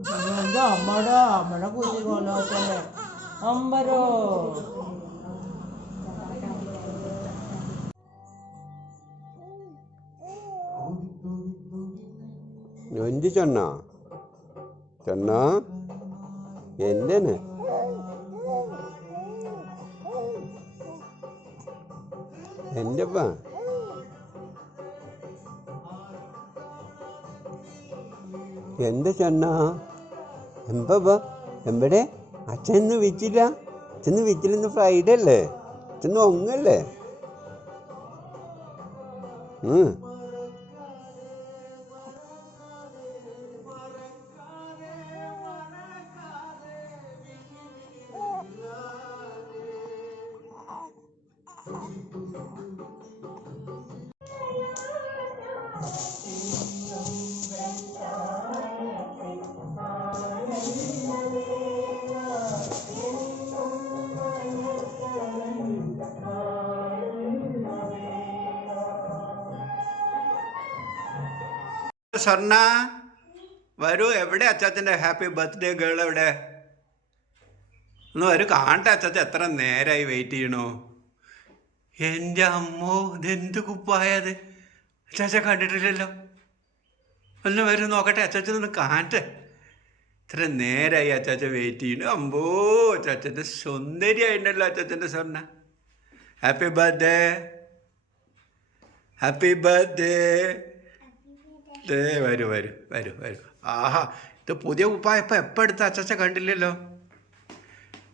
എന്താ അമ്മടെ കുഞ്ഞു കൊലോത്തല്ലേ അമ്പരോ. എന്ത് ചെണ്ണ ചെണ്ണ എന്താണ് എന്റെപ്പാ എന്താ ചെണ്ണ എമ്പ എമ്പടെ അച്ഛന്ന് വിറ്റില്ല അച്ഛന്ന് വിറ്റില്ലെന്ന് ഫ്രൈഡേ അല്ലേ അച്ഛന്ന് ഒങ്ങല്ലേ സ്വർണ്ണ വരൂ. എവിടെ അച്ചാച്ചൻ്റെ ഹാപ്പി ബർത്ത്ഡേ ഗേൾ എവിടെ? ഒന്ന് വരൂ, കാണട്ടെ അച്ചാച്ച. എത്ര നേരമായി വെയിറ്റ് ചെയ്യണു. എൻ്റെ അമ്മോ, ഇതെന്ത് കുപ്പായത്? അച്ചാച്ച കണ്ടിട്ടില്ലല്ലോ. ഒന്ന് വരൂ, നോക്കട്ടെ. അച്ചാച്ചനൊന്ന് കാണട്ടെ. ഇത്ര നേരമായി അച്ചാച്ച വെയിറ്റ് ചെയ്യണു. അമ്പോ, അച്ചാച്ചൻ്റെ സുന്ദരിയായിട്ടുണ്ടല്ലോ അച്ചാച്ചൻ്റെ സ്വർണ്ണ. Happy birthday, happy birthday. വരൂ വരൂ വരൂ വരൂ. ആഹാ, ഇത് പുതിയ കുപ്പായപ്പം എപ്പോൾ എടുത്ത അച്ചാച്ച കണ്ടില്ലല്ലോ.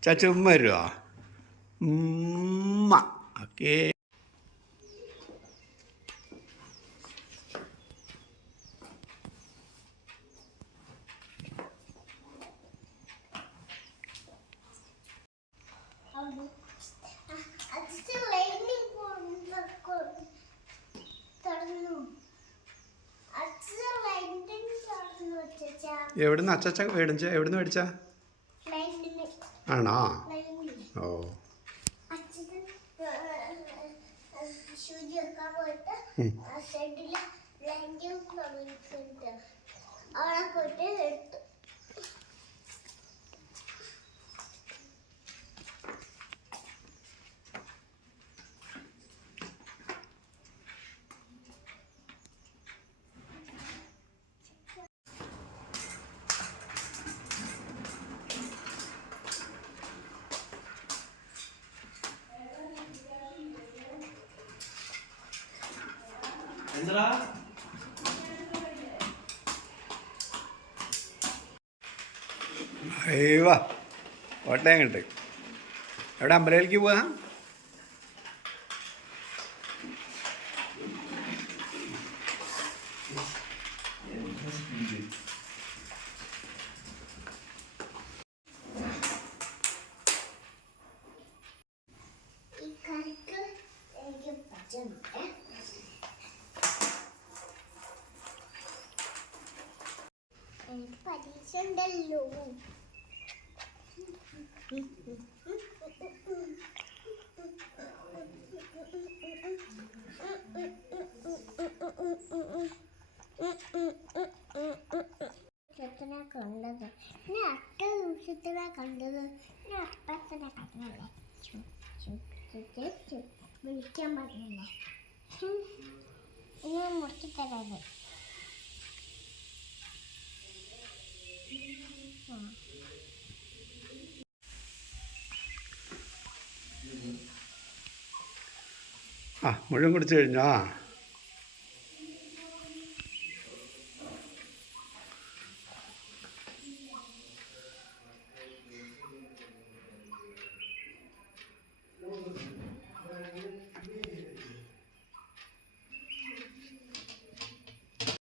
ചാച്ച ഉമ്മ വരുമോ? ഉമ്മ. ഓക്കേ. എവിടുന്ന് അച്ചാച്ച എവിടുന്ന് മേടിച്ച ആണോ? ഓ, അയ്യോ കോട്ടയം കണ്ട്. എവിടെ? അമ്പലയിലേക്ക് പോവാ? പരീക്ഷ ഉണ്ടല്ലോ. കണ്ടത് ഞാൻ അട്ട നിമിഷത്തിനാ കണ്ടത്. ഞാൻ അപ്പത്തിനെ കണ്ടല്ലേ. വിളിക്കാൻ പറഞ്ഞല്ലേ. ഞാൻ മുറിച്ച് തരാതെ. മുഴുവൻ കുടിച്ചു കഴിഞ്ഞോ?